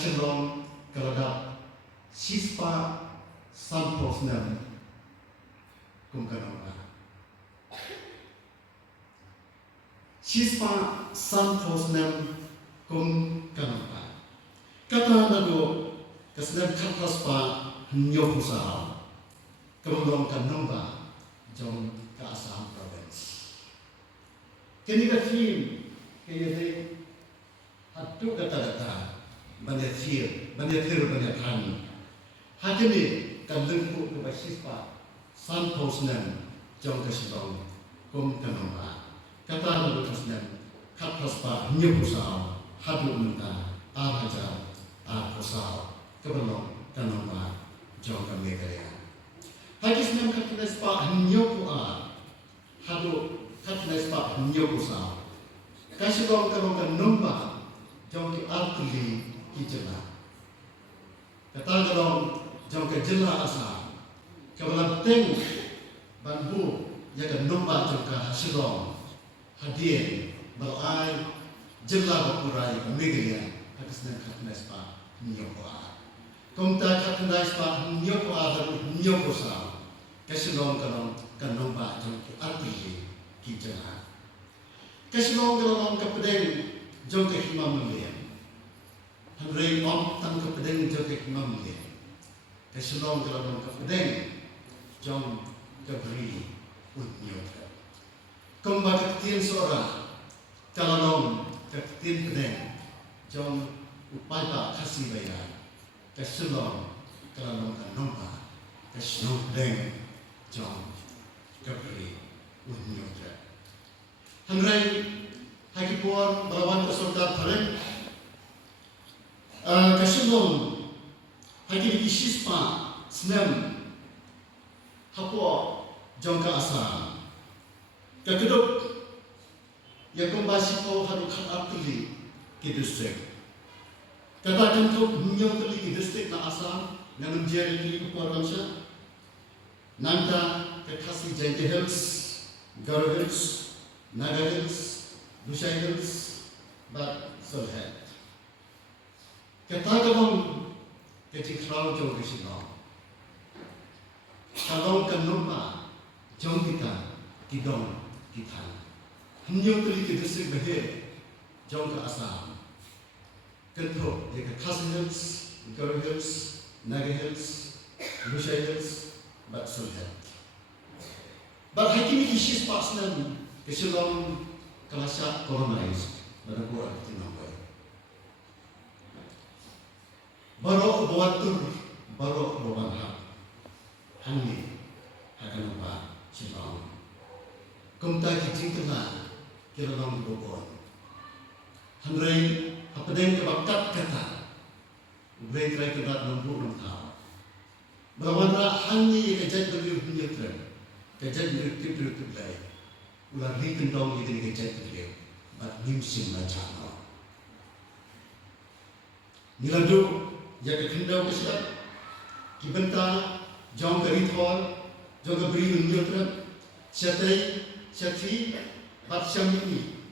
Kasilong Kaladap Sispa Samposnam Kumkanova Sispa Samposnam Kumkanova Kata Nado Kasinam Kataspa Nyopusahal Kamalong Kanamba Jom Kaasam Province Kiniga Team Kaya Hatu kata-kata banyak than. Hakini kan lengkuk ke basispa Samposnam Jom Kasilong Kumkanova Kata Nado Kasinam Kataspa Nyopusahal Hadu Menta Arhajar Arposal Kamalong Kanova Jom Kamegaya Hakisnam Katnespa Nyopua Hadu Katnespa Nyopusahal Kasilong Kanova Jom ke artili kijela. Kata galong jom ke jela asa. Kawalan teng banbu ya ke nomba jom ke hasilong hadien balai jela bakurai megalia hakisna katnespa nyokoa. Komta katnespa nyokoa dan nyokosa. Kasilong galong ke nomba jom ke artili kijela. Kasilong galong ke pedeng jom ke himam mulia. Henry om tang ke pedeng jom ke himam mulia. Keselong kalau ke pedeng jom ke beri utnyota. Kembali ketin seorang kalau ke ketin pedeng jom upaya kasih bayar. Keselong kalau ke nomba keselong pedeng jom ke beri utnyota. Henry Hakipuan melawan kesultan Tarek Kasilong Hakiki Sispa Snem Hapua Jongka Asa Kakeduk Yakumbasi Pau Hadu Khat Artili Ki distrik Kata Kentuk Nyong Tili Ki distrik na Asa Nanam Jari Tili Kupar Ramsha Nanta Kekasi Jangke Hills Garo Hills Naga Hills Lushai Hills, but Solhead. Katagamong ketikraw jong Kasilong. Kalong kanumpa jong kita kidong kita. Hanyong tali ke distrik bahir jong ke Assam. Kentuk ya ke Khasi Hills, Garo Hills, Naga Hills, Lushai Hills, but Solhead. But hakimi kishis pasnan Kasilong Kalasat colonized pada buat tinambai. Baru buatur, baru buanha. Hangi akan apa Silong. Kumta kijing kena kira long bobon. Hanrei apadeng kebakat kata. Break kedat nombor nombor. Bawana hangi kejat beri penyetren. Kejat beri tip lain. Ular ni kendong itu dikejat beliau, bat nimsim macam. Nilandu ya kendong kesilap, kibenta jong kerithol, jong keberi menjutran, setai, seti, bat syamini.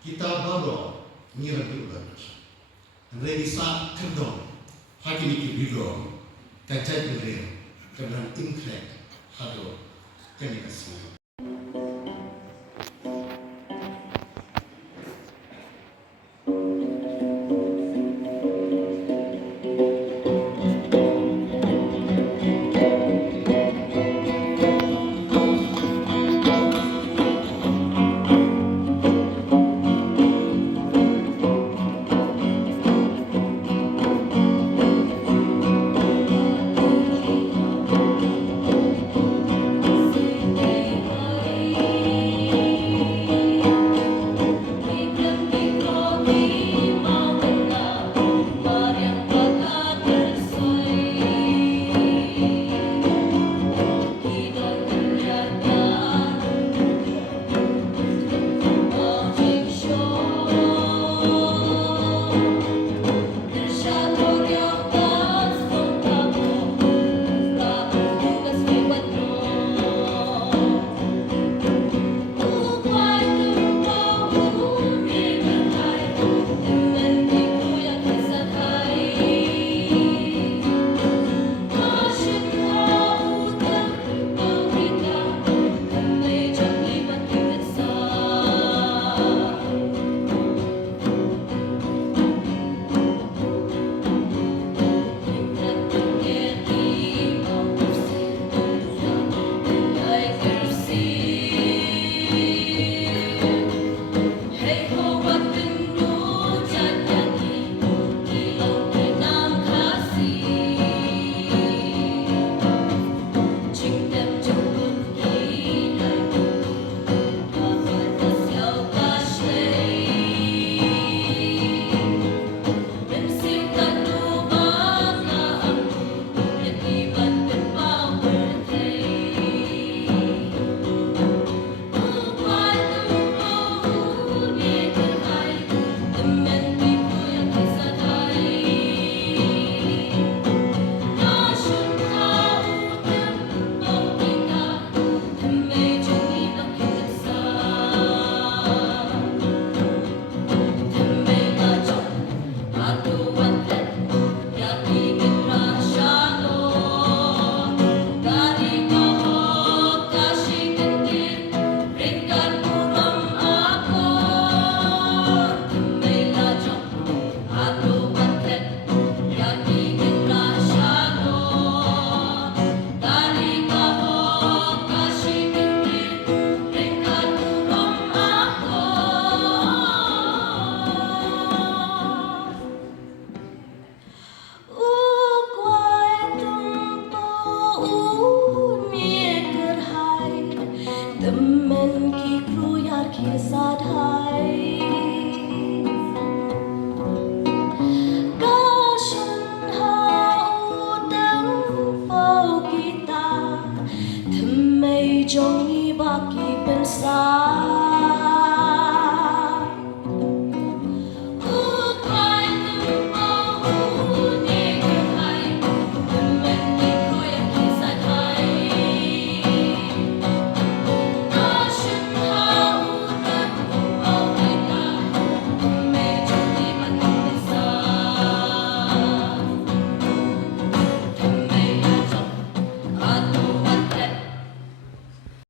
Kita baru nilandu ular. Regi sa kendong, hakini kibiro, kejat beliau, keberan tingkrek, hado, kenikasi. Temen ki kruyar ki sadar